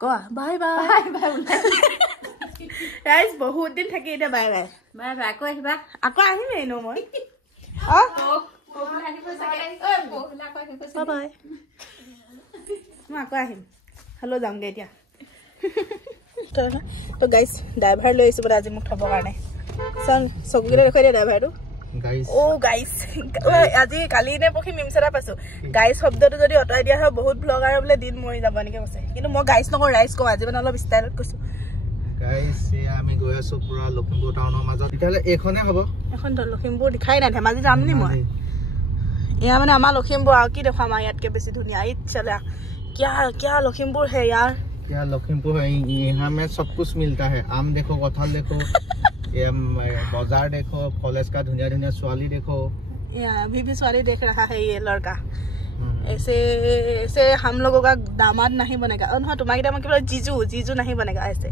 কোৱা bye bye bye guys বহুত দিন থাকি এটা বাই বাই বাই বাই আকৌ আহিবা আকৌ আহিমে ন মই বাই বাই মই আকৌ আহিম হেল্ল' যামগে এতিয়া তো গাইস ড্ৰাইভাৰ লৈ আহিছো আজি মোক থবৰ কাৰণে চান চকুকেইটা দেখুৱাই দিয়া ড্ৰাইভাৰটো গাইস ও গাইস আজি কালি নে পখি মিমছ এটা পাইছো গাইস শব্দটো যদি অতৰাই দিয়া হয় বহুত ব্লগাৰ বলে দিন মৰি যাব এনেকে কৈছে কিন্তু মই গাইস নকৰ ৰাইস কওঁ আজি মানে অলপ ষ্টাইলত কৈছো গাইস আমি গৈ আছো পুৰা লখিমপুৰ টাউনৰ মাজত ইতালে এখনে হ'ব এখন তো লখিমপুৰ দেখাই নাই ধেমাজি যাম নি মই এয়া মানে আমাৰ লখিমপুৰ আৰু কি দেখাম ইয়াতকে বেছি ধুনীয়া ই চলা क्या लखीमपुर है यार क्या लखीमपुर है यहाँ में सब कुछ मिलता है आम देखो कटहल देखो ये बाजार देखो कॉलेज का धुनिया धुनिया स्वाली देखो अभी भी स्वाली देख रहा है ये लड़का ऐसे ऐसे हम लोगों का दामाद नहीं बनेगा तुम्हारे दामाद के जीजू जीजू नहीं बनेगा ऐसे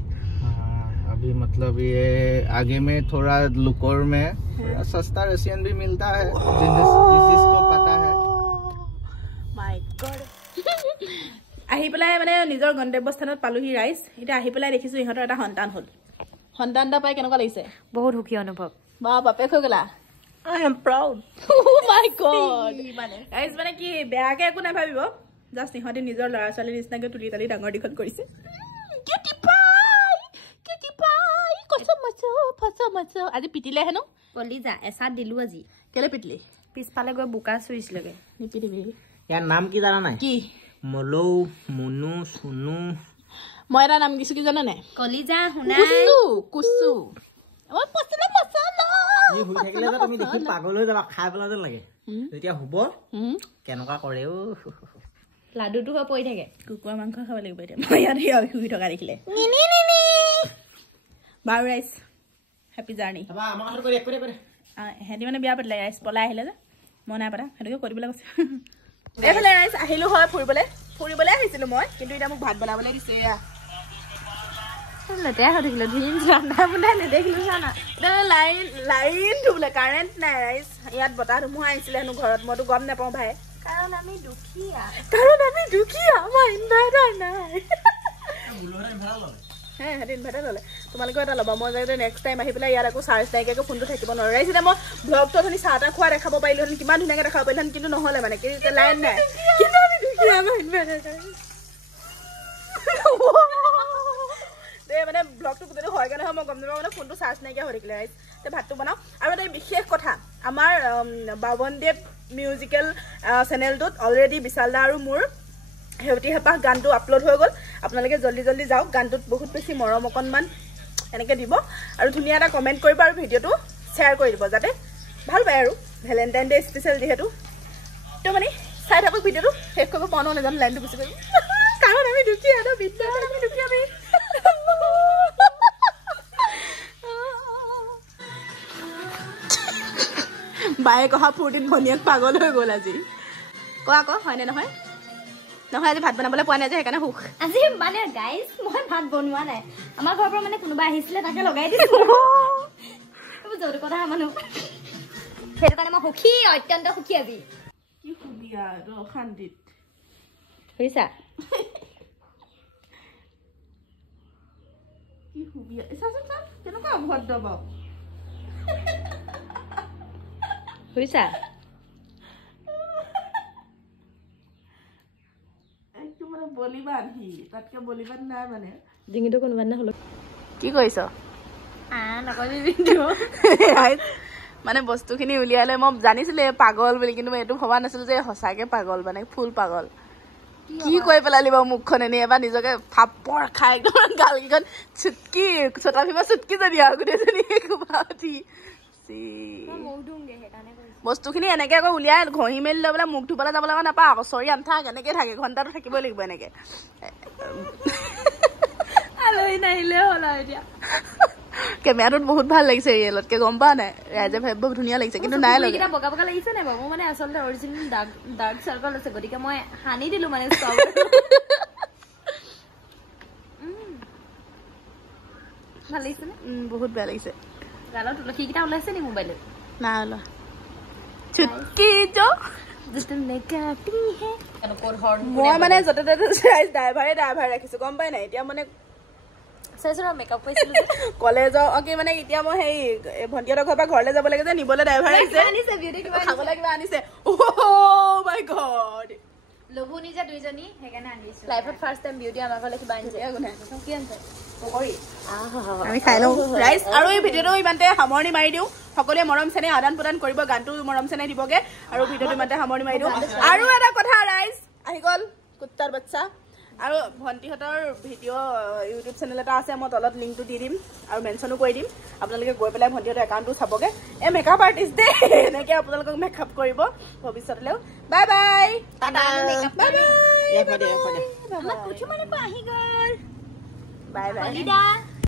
अभी मतलब ये आगे में थोड़ा लुकोर में सस्ता रशियन भी मिलता है जिसको पता है माय गॉड আহি পেলাই মানে নিজৰ গন্তব্যস্থানত পালোহি ৰাইজ এটা আহি পেলাই দেখিছো ইহঁতৰ এটা সন্তান হল সন্তানটা পাই কেনেকুৱা লাগিছে বহুত সুখী অনুভৱ বা বাপেক হৈ গলা I am proud oh my god মানে ৰাইজ মানে কি বেয়াকে একো নাই ভাবিব জাস্ট ইহঁতে নিজৰ ল'ৰা ছোৱালীৰ নিচিনাকে তুলি তালি ডাঙৰ দীঘল কৰিছে কিউটি পাই কচমচো আজি পিটিলে হেনো কলিজা এসাত দিলো আজি কেলে পিটলি পিছফালে গৈ বুকা চুইছিলগে নিপিটিবি ইয়াৰ নাম কি জানা নাই কি মলৌ মুনু সুনু মই এটা নাম কিছু কি জানা নাই কলিজা হুনাই কুসু ও পছলা মছলা ই হৈ থাকিলে যে তুমি দেখি পাগল হৈ যাবা খাই পেলা যেন লাগে যেতিয়া হ'ব কেনকা কৰে ও লাডুটো হৈ পৰি থাকে কুকুৰা মাংস খাব লাগিব এতিয়া মই ইয়াত শুই থকা দেখিলে নি বাউ ৰাইস হ্যাপি জাৰ্নি বাবা আমাৰ কথা কৰি কৰে হেদি মানে বিয়া পাতিলে ৰাইস পলাই আহিলে যে মই নাই পাতা হেদিকে কৰিবলৈ কৈছে এফালে ৰাইস আহিলো হয় ফুৰিবলে আহিছিলো মই কিন্তু এটা মোক ভাত বনাবলৈ দিছে লেতেৰা হৈ থাকিলে দিন ৰান্ধা বনাই নেদেখিলো জানা লাইন বোলে কাৰেণ্ট নাই ৰাইস ইয়াত বতাহ ধুমুহা আহিছিলে হেনো ঘৰত মইতো গম নাপাওঁ ভাই কাৰণ আমি দুখীয়া আমাৰ ইনভাৰ্টাৰ নাই হ্যাঁ হেদিন ইনভাৰ্টাৰ ললে তোমালোকে এটা ল'বা মই যাতে নেক্সট টাইম আহি পেলাই ইয়াত আকৌ চাৰ্জ নাইকিয়াকৈ ফোনটো থাকিব নোৱাৰো ৰাইছিলে মই ব্লগটো অথনি চাহ এটা খোৱা দেখাব পাৰিলোহেঁতেন কিমান ধুনীয়াকৈ দেখাব পাৰিলোহেঁতেন কিন্তু নহ'লে মানে কি লাইন নাই কিন্তু আমি দুখীয়া আমাৰ ইনভাৰ্টাৰ মানে ব্লগটো গোটেইটো হয়গৈ নহয় মই গম নাপাওঁ মানে ফোনটো চাৰ্জ নাইকিয়া হৈ থাকিলে ৰাইজ এতিয়া ভাতটো বনাওঁ আৰু এটা বিশেষ কথা আমাৰ বাৱনদেৱ মিউজিকেল চেনেলটোত অলৰেডি বিশাল দা আৰু মোৰ হেউতি হেপাহ গানটো আপলোড হৈ গ'ল আপোনালোকে জল্দি জল্দি যাওক গানটোত বহুত বেছি মৰম অকণমান এনেকৈ দিব আৰু ধুনীয়া এটা কমেণ্ট কৰিব আৰু ভিডিঅ'টো শ্বেয়াৰ কৰি দিব যাতে ভাল পায় আৰু ভেলেণ্টাইন ডে স্পেচিয়েল যিহেতু তো মানে চাই থাকক ভিডিঅ'টো শেষ কৰিব পাওঁ নাজানো লাইনটো গুচি গ'ল কাৰণ আমি দুখীয়া এটা বিদ্যা আমি দুখীয়া আমি বায়ে কহা ফূৰ্তিত ভনীয়েক পাগল হৈ গ'ল আজি কোৱা আকৌ হয়নে নহয় নহয় আজি ভাত বনাবলৈ পোৱা নাই যে সেইকাৰণে সুখ আজি মানে গাইজ মই ভাত বনোৱা নাই আমাৰ ঘৰৰ পৰা মানে কোনোবা আহিছিলে তাকে লগাই দিছো য'ত কথা মানুহ সেইটো কাৰণে মই সুখী অত্যন্ত সুখী আজি কি সুখী আৰু শান্তিত বুজিছা কি সুখী চাচোন চাওক কেনেকুৱা অভদ্ৰ বাৰু বুজিছা বলিবান হি তাতকে বলিবান নাই মানে ডিঙিটো কোনোবা না হলো কি কৰিছ নকবি ভিডিঅ মানে বস্তুখিনি উলিয়ালে মই জানিছিলো পাগল বুলি কিন্তু মই এইটো ভবা নাছিলো যে সঁচাকে পাগল মানে ফুল পাগল কি কৈ পেলালি বাৰু মুখখন এনে এবাৰ নিজকে ফাপৰ খাই একদম গালকেইখন চুটকি ছটা ফিমা চুটকি যদি আৰু গোটেইজনী কোবা উঠি বস্তুখিনি এনেকে আকৌ উলিয়াই ঘঁহি মেলি লৈ পেলাই মুখ ধুবলৈ যাব লগা নাপাওঁ আকৌ চৰি আনথাক এনেকে থাকে ঘণ্টাটো থাকিবই লাগিব এনেকে আলহী নাহিলে হ'ল আৰু এতিয়া কেমেৰাটোত বহুত ভাল লাগিছে ৰিয়েলতকে গম পোৱা নাই ৰাইজে ভাবিব ধুনীয়া লাগিছে কিন্তু নাই লগা বগা বগা লাগিছে নাই বাৰু মোৰ মানে আচলতে অৰিজিনেল ডাৰ্ক চাৰ্কল আছে গতিকে মই সানি দিলো মানে চব ভাল লাগিছে নে বহুত বেয়া লাগিছে গালত তুলসী কেইটা ওলাইছে নি মোবাইলত না ওলোৱা চুটকি মই মানে য'তে ত'তে ড্ৰাইভাৰে ৰাখিছো গম পাই নাই এতিয়া মানে কলেজৰ অকে মানে এতিয়া মই সেই ভণ্টিহঁতৰ ঘৰৰ পৰা ঘৰলৈ যাব লাগে যে নিবলৈ ড্ৰাইভাৰ আহিছে খাবলৈ কিবা আনিছে মাই গড লঘু নিজে দুইজনী সেইকাৰণে আনিছো লাইফত ফাৰ্ষ্ট টাইম বিউটি আমাৰ ঘৰলৈ কিবা আনিছে কি আনিছে আমি খাই লওঁ ৰাইজ আৰু এই ভিডিঅ'টো ইমানতে সামৰণি মাৰি দিওঁ সকলোৱে মৰম চেনেহ আদান প্ৰদান কৰিব গানটো মৰম চেনেহ দিবগে আৰু ভিডিঅ'টো ইমানতে সামৰণি মাৰি দিওঁ আৰু এটা কথা ৰাইজ আহি গ'ল কুত্তাৰ বাচ্চা আৰু ভণ্টিহঁতৰ ভিডিঅ' ইউটিউব চেনেল এটা আছে মই তলত লিংকটো দি দিম আৰু মেনশ্যনো কৰি দিম আপোনালোকে গৈ পেলাই ভণ্টিহঁতৰ একাউণ্টটো চাবগে এই মেকআপ আৰ্টিষ্ট দেই এনেকৈ আপোনালোকক মেকআপ কৰিব ভৱিষ্যতলৈও বাই বাই বাই বাই